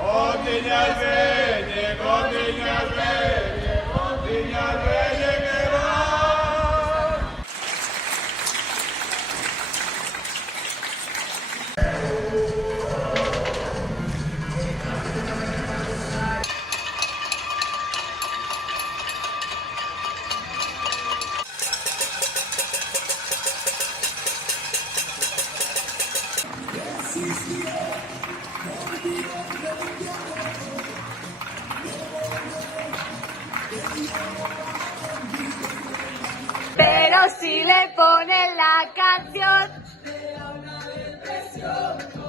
Ondiñas Reyes, Ondiñas Reyes, Ondiñas Reyes que van. Pero si le ponen la canción, Te da una depresión.